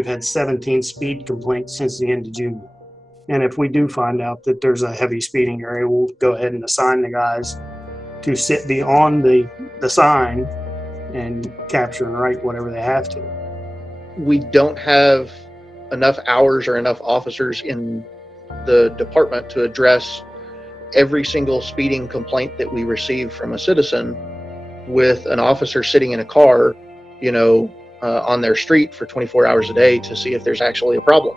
we've had 17 speed complaints since the end of June. And if we do find out that there's a heavy speeding area, we'll go ahead and assign the guys to sit beyond the sign and capture and write whatever they have to. We don't have enough hours or enough officers in the department to address every single speeding complaint that we receive from a citizen with an officer sitting in a car, on their street for 24 hours a day to see if there's actually a problem.